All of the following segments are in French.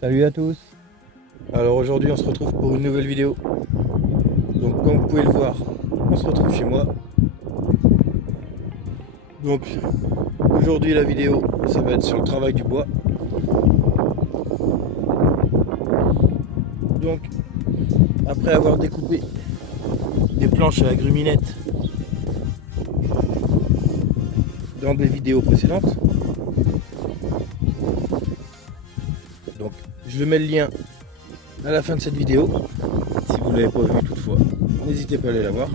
Salut à tous. Alors aujourd'hui on se retrouve pour une nouvelle vidéo. Donc comme vous pouvez le voir, on se retrouve chez moi. Donc aujourd'hui la vidéo ça va être sur le travail du bois. Donc après avoir découpé des planches à la gruminette dans des vidéos précédentes, donc je mets le lien à la fin de cette vidéo. Si vous ne l'avez pas vu toutefois, n'hésitez pas à aller la voir.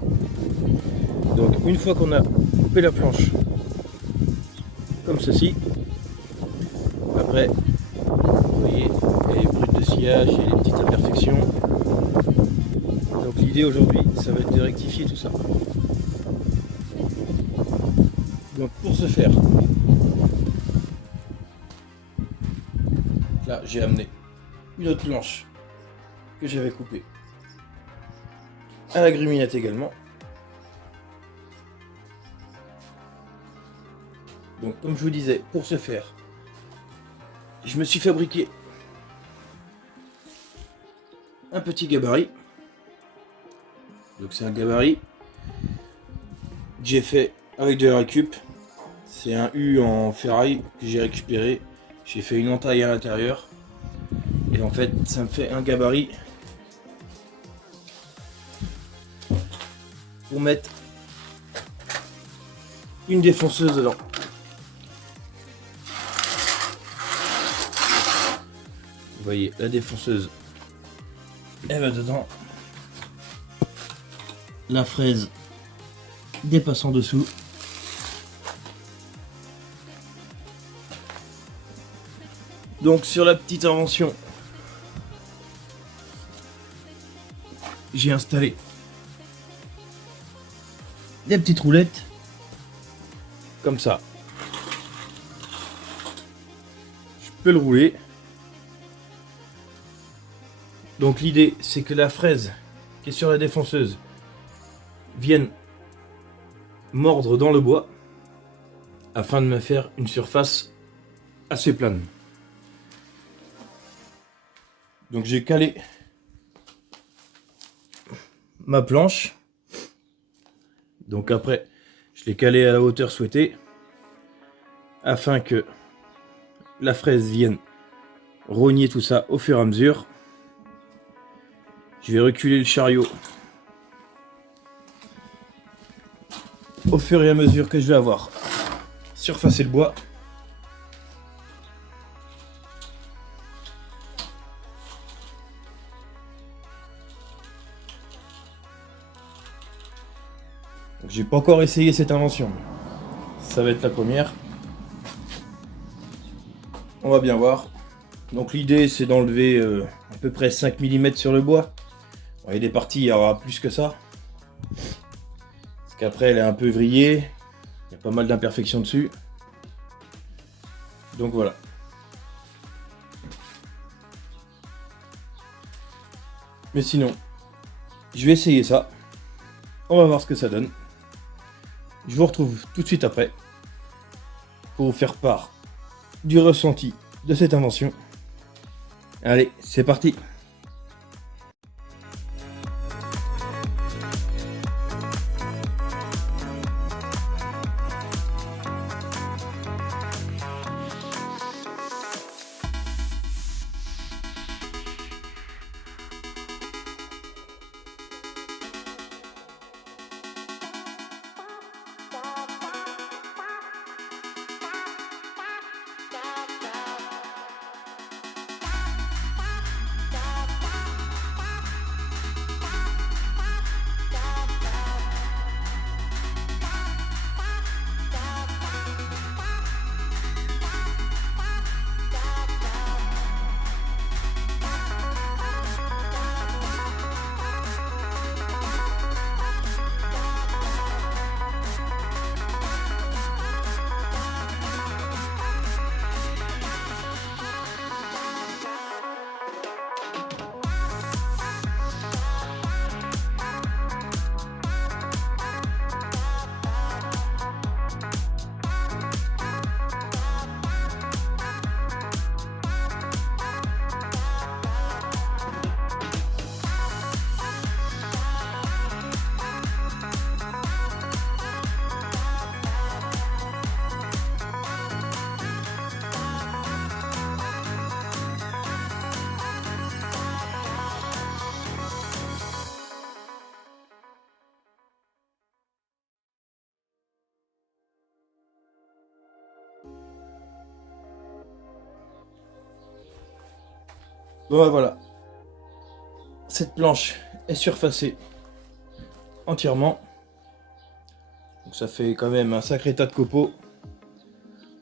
Donc une fois qu'on a coupé la planche comme ceci, après vous voyez il y a les brutes de sciage, il y a les petites imperfections. Donc l'idée aujourd'hui ça va être de rectifier tout ça. Donc pour ce faire, là j'ai amené une autre planche que j'avais coupée à la gruminette également. Donc comme je vous disais, pour ce faire, je me suis fabriqué un petit gabarit. Donc c'est un gabarit que j'ai fait avec de la récup. C'est un U en ferraille que j'ai récupéré. J'ai fait une entaille à l'intérieur. Et en fait ça me fait un gabarit pour mettre une défonceuse dedans. Vous voyez la défonceuse, elle va dedans. La fraise dépasse en dessous. Donc sur la petite invention, j'ai installé des petites roulettes comme ça. Je peux le rouler. Donc l'idée c'est que la fraise qui est sur la défonceuse vienne mordre dans le bois afin de me faire une surface assez plane. Donc j'ai calé ma planche. Donc après je l'ai calé à la hauteur souhaitée afin que la fraise vienne rogner tout ça au fur et à mesure. Je vais reculer le chariot au fur et à mesure que je vais avoir surfacé le bois. J'ai pas encore essayé cette invention. Ça va être la première. On va bien voir. Donc l'idée c'est d'enlever à peu près 5 mm sur le bois. Bon, il y a des parties, il y aura plus que ça. Parce qu'après elle est un peu vrillée. Il y a pas mal d'imperfections dessus. Donc voilà. Mais sinon, je vais essayer ça. On va voir ce que ça donne. Je vous retrouve tout de suite après pour vous faire part du ressenti de cette invention. Allez, c'est parti! Bon bah voilà, cette planche est surfacée entièrement. Donc ça fait quand même un sacré tas de copeaux.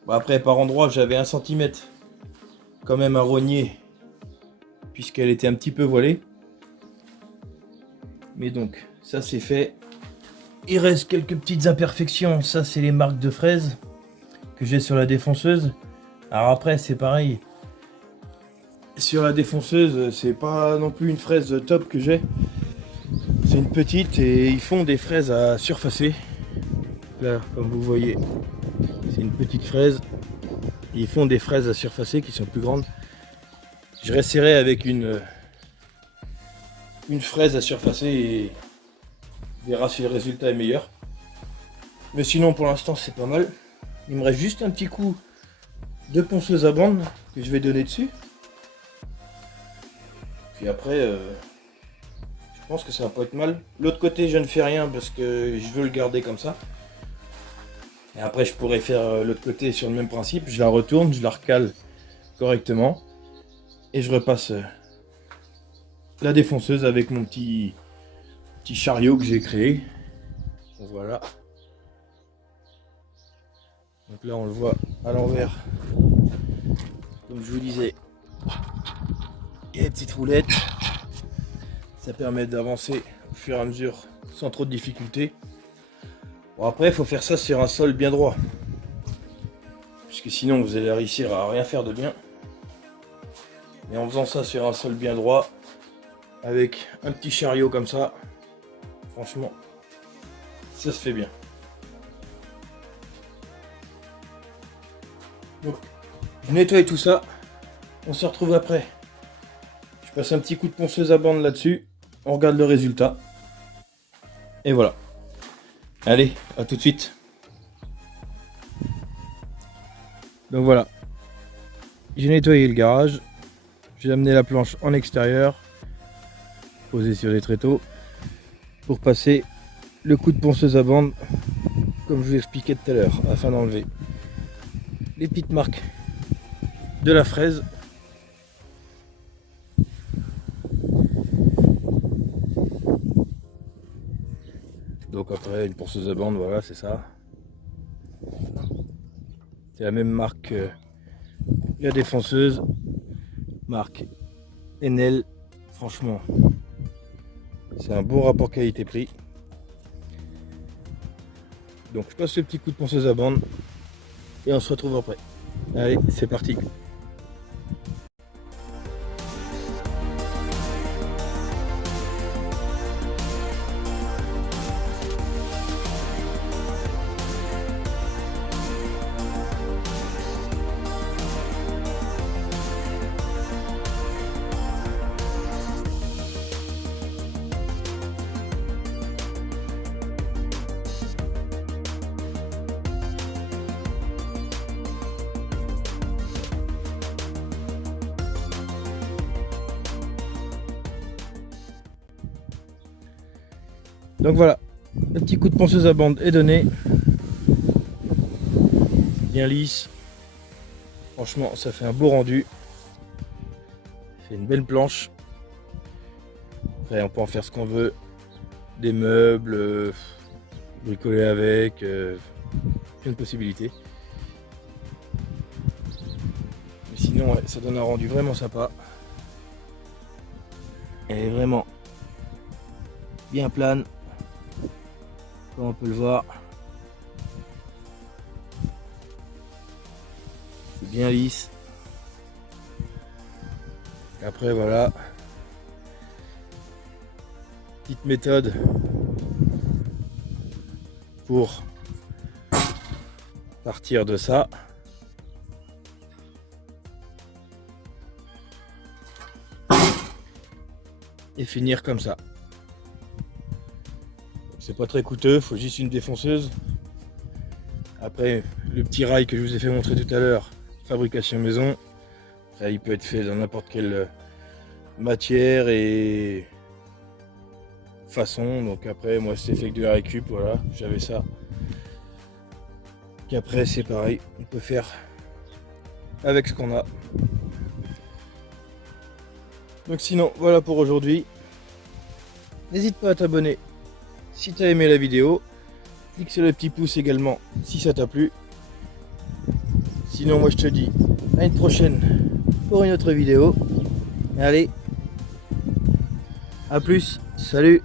Bon, après par endroit j'avais 1 cm quand même à rogner puisqu'elle était un petit peu voilée. Mais donc ça c'est fait. Il reste quelques petites imperfections. Ça c'est les marques de fraises que j'ai sur la défonceuse. Alors après c'est pareil. Sur la défonceuse c'est pas non plus une fraise top que j'ai. C'est une petite et ils font des fraises à surfacer. Là comme vous voyez c'est une petite fraise. Ils font des fraises à surfacer qui sont plus grandes. Je réessayerai avec une fraise à surfacer et on verra si le résultat est meilleur. Mais sinon pour l'instant c'est pas mal. Il me reste juste un petit coup de ponceuse à bande que je vais donner dessus. Puis après je pense que ça va pas être mal. L'autre côté je ne fais rien parce que je veux le garder comme ça. Et après je pourrais faire l'autre côté sur le même principe. Je la retourne, je la recale correctement. Et je repasse la défonceuse avec mon petit chariot que j'ai créé. Voilà. Donc là on le voit à l'envers. Comme je vous disais, il y a des petites roulettes. Ça permet d'avancer au fur et à mesure sans trop de difficultés. Bon après il faut faire ça sur un sol bien droit. Puisque sinon vous allez réussir à rien faire de bien. Et en faisant ça sur un sol bien droit, avec un petit chariot comme ça, franchement, ça se fait bien. Donc, je nettoie tout ça, on se retrouve après. Je passe un petit coup de ponceuse à bande là-dessus, on regarde le résultat. Et voilà. Allez, à tout de suite. Donc voilà, j'ai nettoyé le garage. J'ai amené la planche en extérieur, posée sur les tréteaux, pour passer le coup de ponceuse à bande, comme je vous expliquais tout à l'heure, afin d'enlever les petites marques de la fraise. Donc après une ponceuse à bande, voilà, c'est ça. C'est la même marque que la défonceuse, marque Enel. Franchement, c'est un bon rapport qualité-prix. Donc je passe le petit coup de ponceuse à bande et on se retrouve après. Allez, c'est parti. Donc voilà, le petit coup de ponceuse à bande est donné. Bien lisse. Franchement, ça fait un beau rendu. C'est une belle planche. Après, on peut en faire ce qu'on veut. Des meubles, bricoler avec, plein de possibilités. Mais sinon, ouais, ça donne un rendu vraiment sympa. Elle est vraiment bien plane. Comme on peut le voir, c'est bien lisse. Après voilà, petite méthode pour partir de ça. Et finir comme ça. C'est pas très coûteux, faut juste une défonceuse. Après, le petit rail que je vous ai fait montrer tout à l'heure, fabrication maison. Après, il peut être fait dans n'importe quelle matière et façon. Donc après, moi c'est fait que de la récup, voilà, j'avais ça. Et après, c'est pareil, on peut faire avec ce qu'on a. Donc sinon, voilà pour aujourd'hui. N'hésite pas à t'abonner si tu as aimé la vidéo. Clique sur le petit pouce également si ça t'a plu. Sinon, moi je te dis à une prochaine pour une autre vidéo. Allez, à plus, salut!